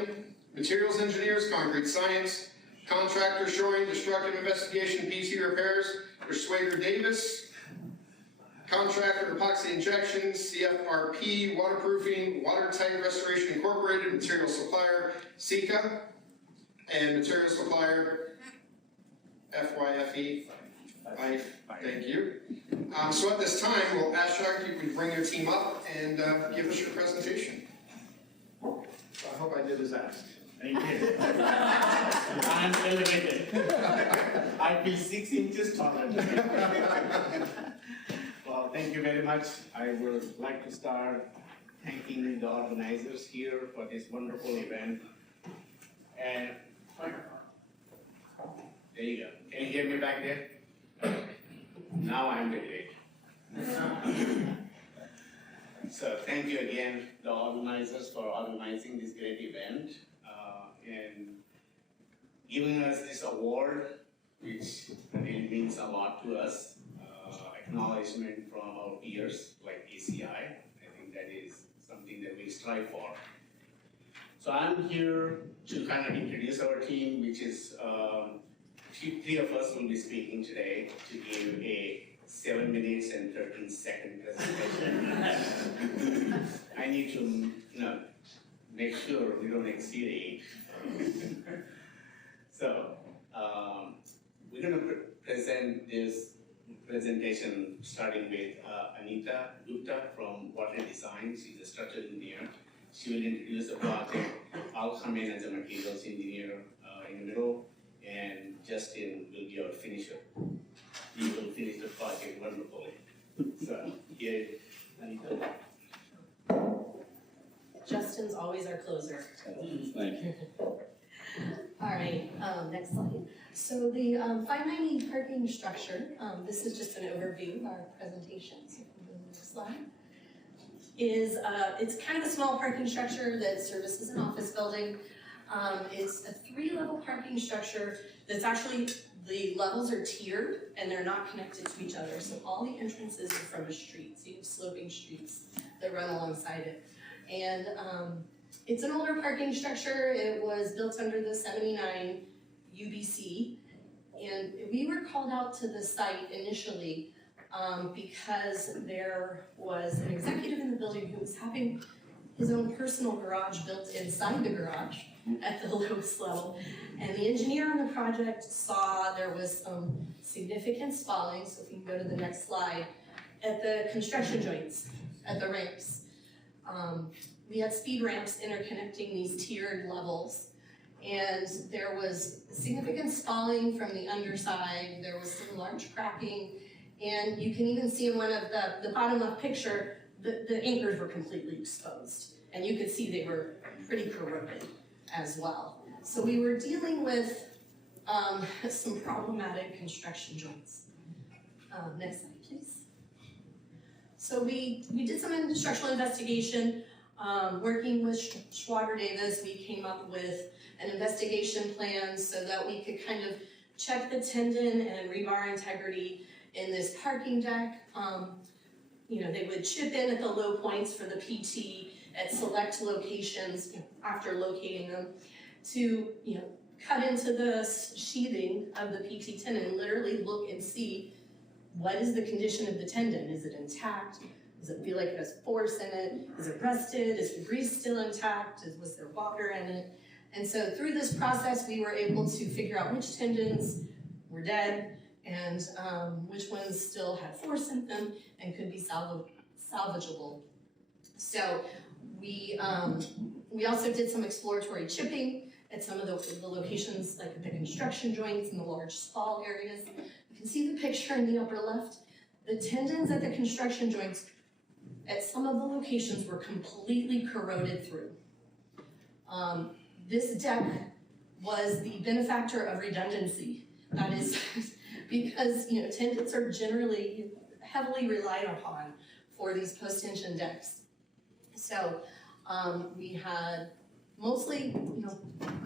Design, Materials Engineers, Concrete Science, Contractor Shoring, Destructive Investigation, PT Repairs, for Schwager Davis, Contractor Epoxy Injections, CFRP, Waterproofing, Watertight Restoration Incorporated, Material Supplier, SICA, and Material Supplier, FYFE. Thank you. So at this time, we'll ask you to bring your team up and give us your presentation. So I hope I did as asked. Thank you. I'm elevated. I feel 6 inches taller. Well, thank you very much. I would like to start thanking the organizers here for this wonderful event. And there you go. Can you hear me back there? Now I'm great. So thank you again, the organizers, for organizing this great event and giving us this award, which really means a lot to us. Acknowledgement from our peers like ACI. I think that is something that we strive for. So I'm here to kind of introduce our team, which is three of us will be speaking today to give a 7 minutes and 13-second presentation. I need to, make sure we don't exceed 8. So we're going to present this presentation starting with Anita Gupta from Watry Design. She's a structural engineer. She will introduce the project. I'll come in as a materials engineer in the middle, and Justin will be our finisher. He will finish the project wonderfully. So here, Anita. Justin's always our closer. Thank you. All right, next slide. So the 590 parking structure, this is just an overview of our presentation. So the next slide is it's kind of a small parking structure that services an office building. It's a 3-level parking structure that's actually, the levels are tiered and they're not connected to each other. So all the entrances are from a street. So you have sloping streets that run alongside it. And it's an older parking structure. It was built under the 79 UBC. And we were called out to the site initially because there was an executive in the building who was having his own personal garage built inside the garage at the lowest level. And the engineer on the project saw there was some significant spalling, so if you can go to the next slide, at the construction joints, at the ramps. We had speed ramps interconnecting these tiered levels, and there was significant spalling from the underside. There was some large cracking, and you can even see in one of the bottom left picture, the anchors were completely exposed, and you could see they were pretty corroded as well. So we were dealing with some problematic construction joints. Next slide, please. So we did some structural investigation. Working with Schwager Davis, we came up with an investigation plan so that we could kind of check the tendon and rebar integrity in this parking deck. They would chip in at the low points for the PT at select locations after locating them to cut into the sheathing of the PT tendon and literally look and see what is the condition of the tendon. Is it intact? Does it feel like it has force in it? Is it rusted? Is the grease still intact? Was there water in it? And so through this process, we were able to figure out which tendons were dead and which ones still had force in them and could be salvageable. So we also did some exploratory chipping at some of the locations, like at the construction joints and the large spall areas. You can see the picture in the upper left. The tendons at the construction joints at some of the locations were completely corroded through. This deck was the benefactor of redundancy. That is because tendons are generally heavily relied upon for these post-tension decks. So we had mostly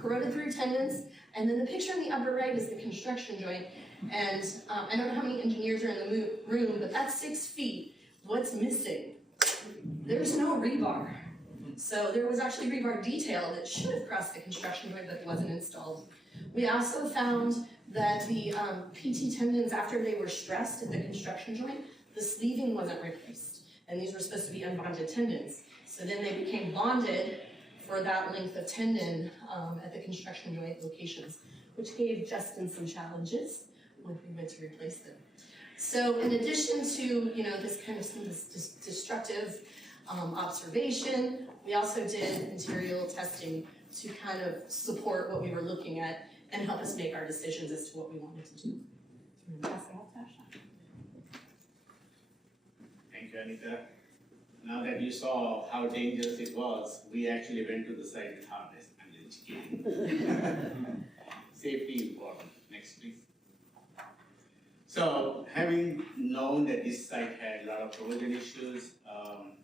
corroded through tendons, and then the picture in the upper right is the construction joint. And I don't know how many engineers are in the room, but that's 6 feet. What's missing? There's no rebar. So there was actually rebar detail that should have crossed the construction joint but wasn't installed. We also found that the PT tendons, after they were stressed at the construction joint, the sleeving wasn't replaced. And these were supposed to be unbonded tendons. So then they became bonded for that length of tendon at the construction joint locations, which gave Justin some challenges when we went to replace them. So in addition to, this kind of some destructive observation, we also did material testing to kind of support what we were looking at and help us make our decisions as to what we wanted to do. So I'm gonna pass it off to Asha. Thank you, Anita. Now that you saw how dangerous it was, we actually went to the site with harness. I'm just kidding. Safety is important. Next, please. So, having known that this site had a lot of corrosion issues,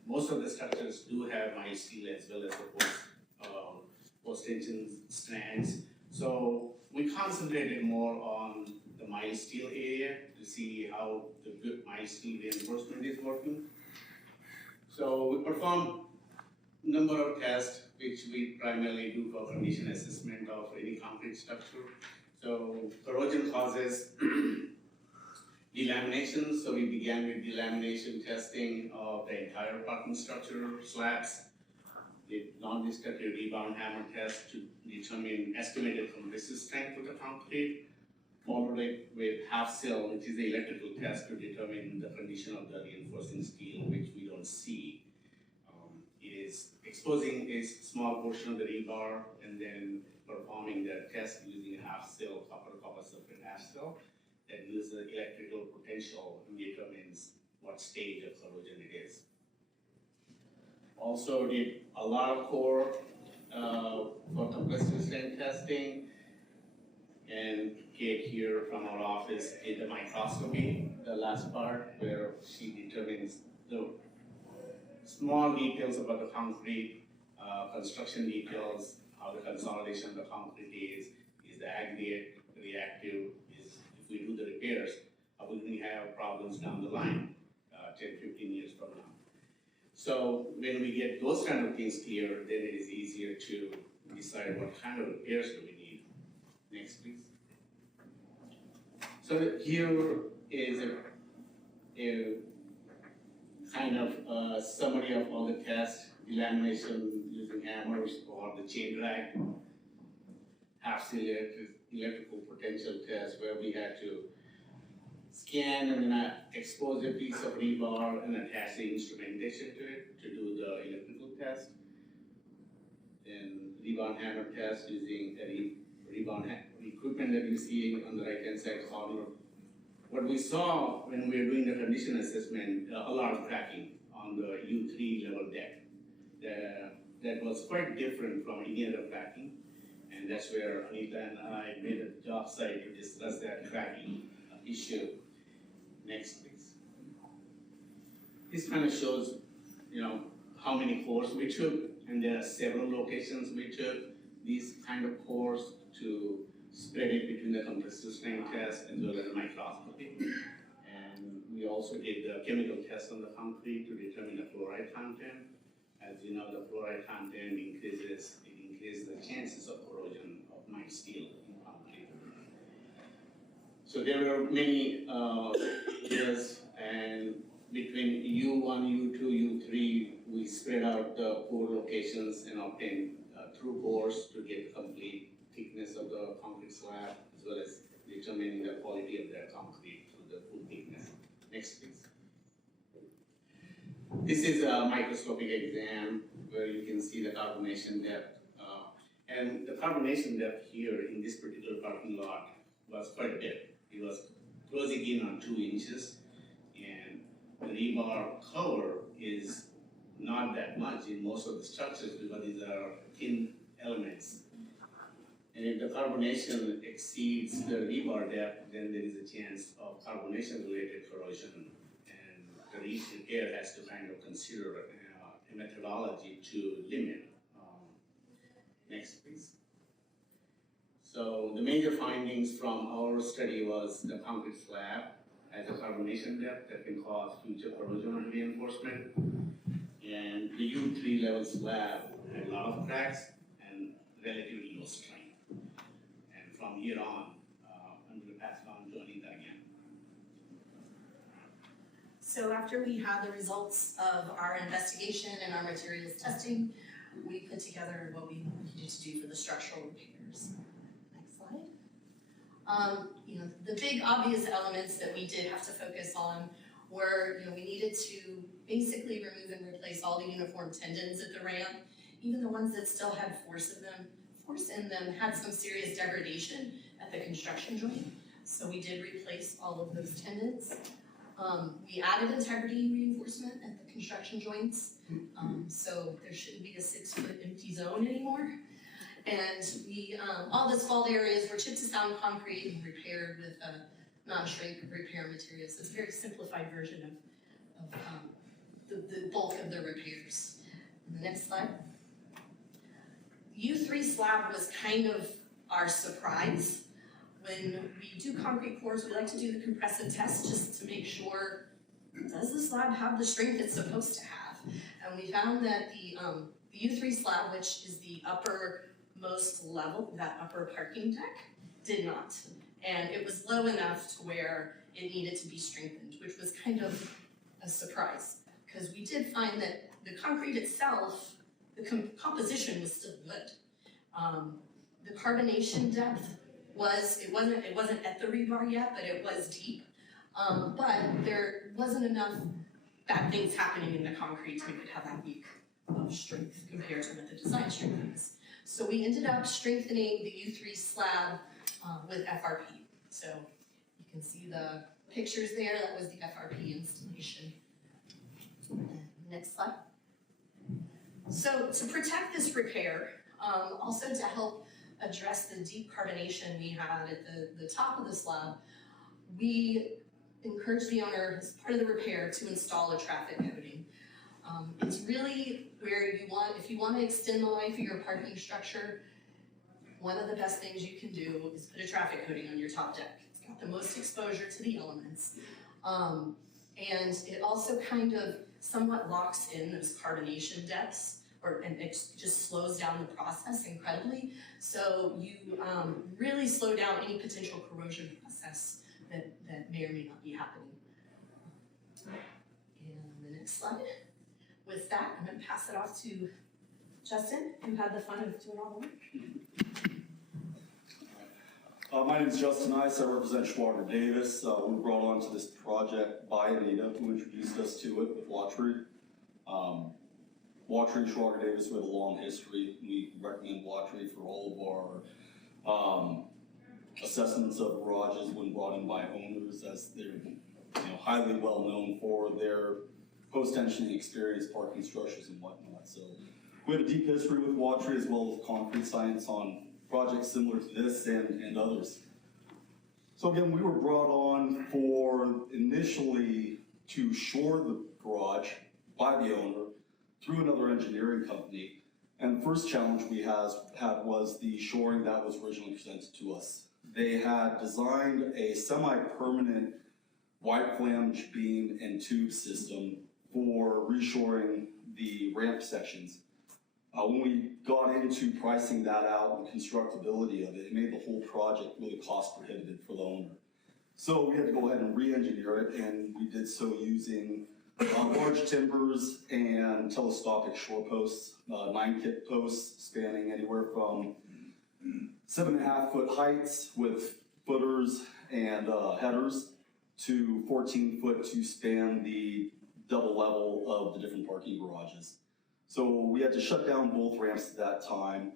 most of the structures do have mild steel as well as the post-tension strands. So, we concentrated more on the mild steel area to see how the good mild steel reinforcement is working. So, we performed a number of tests, which we primarily do for condition assessment of any concrete structure. So, corrosion causes delamination, so we began with delamination testing of the entire parking structure slabs. Did non-destructive rebound hammer test to determine estimated compressive strength of the concrete. Followed it with half cell, which is the electrical test to determine the condition of the reinforcing steel, which we don't see. It is exposing a small portion of the rebar and then performing the test using a half cell, copper sulfate half cell. That uses the electrical potential and determines what stage of corrosion it is. Also did a lot of core for compressive strength testing, and Kate here from our office did the microscopy, the last part, where she determines the small details about the concrete, construction details, how the consolidation of the concrete is the aggregate reactive, if we do the repairs, will we have problems down the line, 10, 15 years from now. So when we get those kind of things clear, then it is easier to decide what kind of repairs do we need. Next, please. So here is a kind of summary of all the tests, delamination using hammers or the chain drag, half electrical potential test where we had to scan and then expose a piece of rebar and attach the instrumentation to it to do the electrical test. Then rebound hammer test using the rebound equipment that you see on the right hand side corner. What we saw when we were doing the condition assessment, a lot of cracking on the U3 level deck. That was quite different from any other cracking. And that's where Anita and I made a job site to discuss that cracking issue. Next, please. This kind of shows, how many cores we took, and there are several locations we took these kind of cores to spread it between the compressive strength test as well as the microscopy. And we also did the chemical test on the concrete to determine the fluoride content. As you know, the fluoride content increases the chances of corrosion of mild steel in concrete. So there were many areas, and between U1, U2, U3, we spread out the core locations and obtained through cores to get complete thickness of the concrete slab, as well as determining the quality of that concrete through the full thickness. Next, please. This is a microscopic exam where you can see the carbonation depth. And the carbonation depth here in this particular parking lot was quite a bit. It was closing in on 2 inches, and the rebar cover is not that much in most of the structures because these are thin elements. And if the carbonation exceeds the rebar depth, then there is a chance of carbonation-related corrosion, and the repair has to kind of consider a methodology to limit. Next, please. So the major findings from our study was the concrete slab has a carbonation depth that can cause future corrosion of reinforcement. And the U3 level slab had a lot of cracks and relatively low strength. And from here on, I'm going to pass it on to Anita again. So after we had the results of our investigation and our materials testing, we put together what we needed to do for the structural repairs. Next slide. The big obvious elements that we did have to focus on were, we needed to basically remove and replace all the uniform tendons at the ramp, even the ones that still had force in them had some serious degradation at the construction joint. So we did replace all of those tendons. We added integrity reinforcement at the construction joints, so there shouldn't be a 6-foot empty zone anymore. And we, all the fault areas were chipped to sound concrete and repaired with non-shrink repair materials. So it's a very simplified version of the bulk of the repairs. And the next slide. U3 slab was kind of our surprise. When we do concrete pours, we like to do the compressive test just to make sure, does the slab have the strength it's supposed to have? And we found that the U3 slab, which is the uppermost level, that upper parking deck, did not. And it was low enough to where it needed to be strengthened, which was kind of a surprise. Because we did find that the concrete itself, the composition was still good. The carbonation depth it wasn't at the rebar yet, but it was deep. But there wasn't enough bad things happening in the concrete to make it have that weak of strength compared to what the design strength is. So we ended up strengthening the U3 slab with FRP. So you can see the pictures there, that was the FRP installation. Next slide. So to protect this repair, also to help address the deep carbonation we had at the top of the slab, we encouraged the owner, as part of the repair, to install a traffic coating. It's really where if you want to extend the life of your parking structure, one of the best things you can do is put a traffic coating on your top deck. It's got the most exposure to the elements. And it also kind of somewhat locks in those carbonation depths, and it just slows down the process incredibly. So you really slow down any potential corrosion process that may or may not be happening. And the next slide. With that, I'm going to pass it off to Justin, who had the fun of doing all the work. My name is Justin Ice. I represent Schwager Davis. We were brought onto this project by Anita, who introduced us to it with Watry. Watry and Schwager Davis, we have a long history. We recommend Watry for all of our assessments of garages when brought in by owners, as they're highly well known for their post-tensioning experience, parking structures and whatnot. So we have a deep history with Watry as well as concrete science on projects similar to this and others. So again, we were brought on for initially to shore the garage by the owner through another engineering company. And the first challenge we had was the shoring that was originally presented to us. They had designed a semi-permanent wide flange beam and tube system for reshoring the ramp sections. When we got into pricing that out and constructability of it, it made the whole project really cost prohibitive for the owner. So we had to go ahead and re-engineer it, and we did so using large timbers and telescopic shore posts, 9-kit posts spanning anywhere from 7.5-foot heights with footers and headers to 14-foot to span the double level of the different parking garages. So we had to shut down both ramps at that time.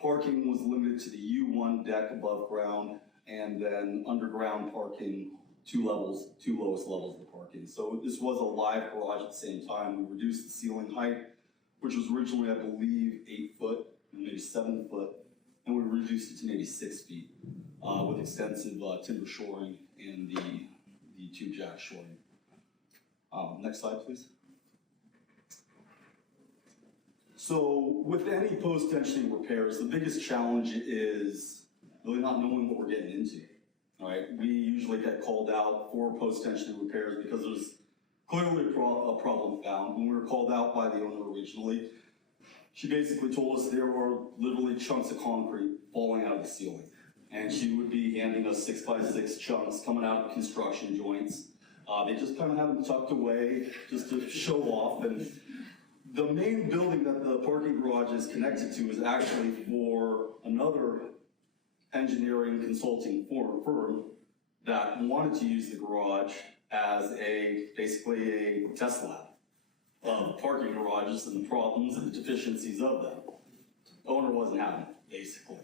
Parking was limited to the U1 deck above ground, and then underground parking, two lowest levels of the parking. So this was a live garage at the same time. We reduced the ceiling height, which was originally, I believe, 8 foot, maybe 7 foot, and we reduced it to maybe 6 feet with extensive timber shoring and the tube jack shoring. Next slide, please. So with any post-tensioning repairs, the biggest challenge is really not knowing what we're getting into. All right, we usually get called out for post-tensioning repairs because there's Clearly a problem found. When we were called out by the owner originally, she basically told us there were literally chunks of concrete falling out of the ceiling. And she would be handing us 6x6 chunks coming out of construction joints. They just kind of have them tucked away just to show off. And the main building that the parking garage is connected to is actually for another engineering consulting firm that wanted to use the garage as basically a test lab of parking garages and the problems and the deficiencies of them. The owner wasn't having it, basically.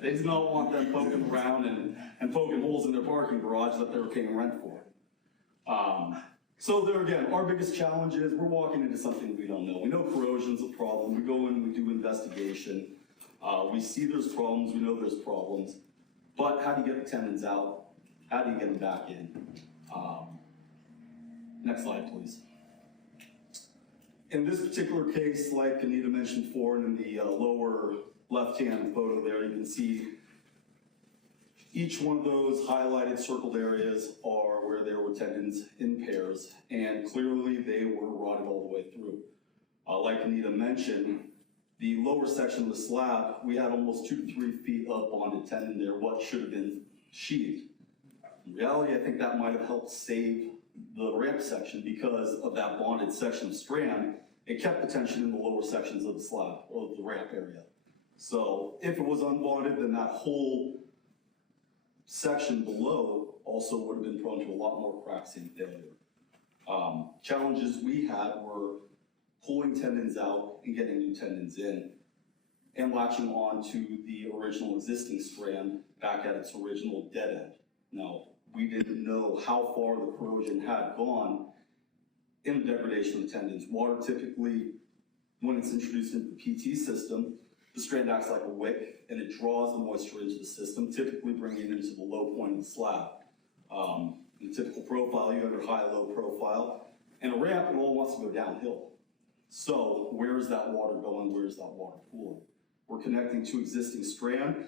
They did not want them poking around and poking holes in their parking garage that they were paying rent for. So there again, our biggest challenge is we're walking into something we don't know. We know corrosion's a problem. We go in, we do investigation. We see there's problems, we know there's problems. But how do you get the tenants out? How do you get them back in? Next slide, please. In this particular case, like Anita mentioned before, in the lower left-hand photo there, you can see each one of those highlighted circled areas are where there were tendons in pairs, and clearly they were rotted all the way through. Like Anita mentioned, the lower section of the slab, we had almost 2 to 3 feet of bonded tendon there, what should have been sheathed. In reality, I think that might have helped save the ramp section because of that bonded section of strand. It kept the tension in the lower sections of the slab, or the ramp area. So if it was unbonded, then that whole section below also would have been prone to a lot more cracks and failure. Challenges we had were pulling tendons out and getting new tendons in, and latching on to the original existing strand back at its original dead end. Now, we didn't know how far the corrosion had gone in the degradation of the tendons. Water typically, when it's introduced into the PT system, the strand acts like a wick and it draws the moisture into the system, typically bringing it into the low point of the slab. In the typical profile, you have your high-low profile, and a ramp, it all wants to go downhill. So where is that water going? Where is that water pooling? We're connecting to existing strand.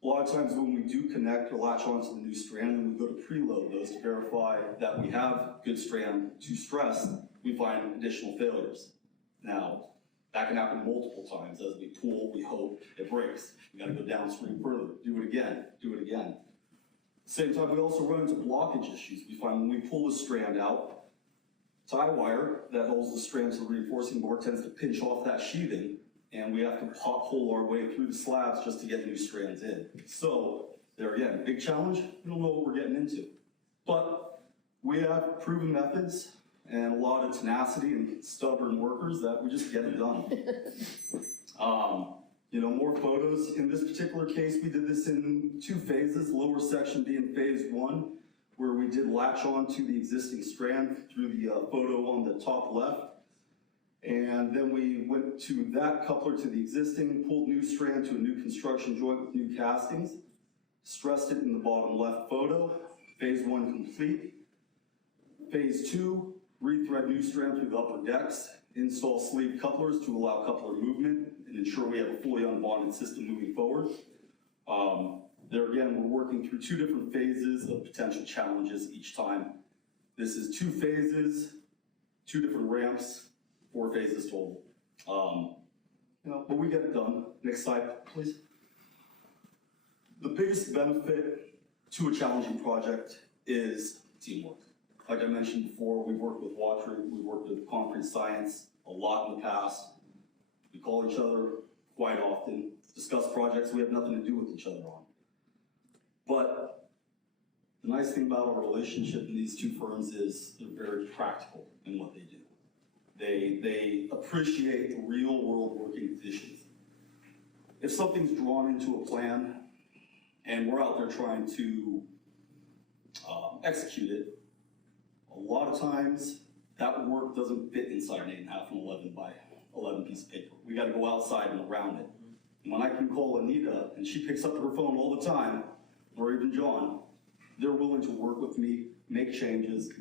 A lot of times when we do connect or latch onto the new strand and we go to preload those to verify that we have good strand to stress, we find additional failures. Now, that can happen multiple times. As we pull, we hope it breaks. We gotta go downstream further, do it again, do it again. Same time, we also run into blockage issues. We find when we pull a strand out, tie wire that holds the strand to the reinforcing board tends to pinch off that sheathing, and we have to pull our way through the slabs just to get new strands in. So, there again, big challenge, we don't know what we're getting into. But we have proven methods and a lot of tenacity and stubborn workers that we just get it done. More photos. In this particular case, we did this in 2 phases, lower section being phase 1, where we did latch on to the existing strand through the photo on the top left. And then we went to that coupler to the existing, pulled new strand to a new construction joint with new castings, stressed it in the bottom left photo, phase 1 complete. Phase 2, rethread new strand through the upper decks, install sleeve couplers to allow coupler movement and ensure we have a fully unbonded system moving forward. There again, we're working through 2 different phases of potential challenges each time. This is 2 phases, 2 different ramps, 4 phases total. But we get it done. Next slide, please. The biggest benefit to a challenging project is teamwork. Like I mentioned before, we've worked with Watry, we've worked with Concrete Science a lot in the past. We call each other quite often, discuss projects we have nothing to do with each other on. But the nice thing about our relationship in these 2 firms is they're very practical in what they do. They appreciate the real world working conditions. If something's drawn into a plan and we're out there trying to execute it, a lot of times that work doesn't fit inside an 8.5 and 11 by 11 piece of paper. We gotta go outside and around it. And when I can call Anita and she picks up her phone all the time, or even John, they're willing to work with me, make changes.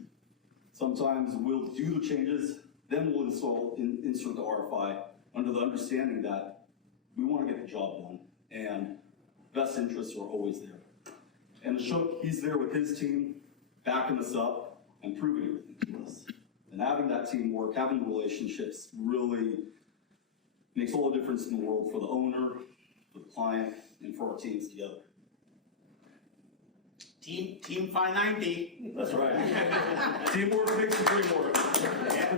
Sometimes we'll do the changes, then we'll insert the RFI under the understanding that we want to get the job done and best interests are always there. And Ashok, he's there with his team, backing us up, and proving everything to us. And having that teamwork, having the relationships really makes all the difference in the world for the owner, for the client, and for our teams together. Team 590. That's right. Teamwork makes the dream work. Yeah.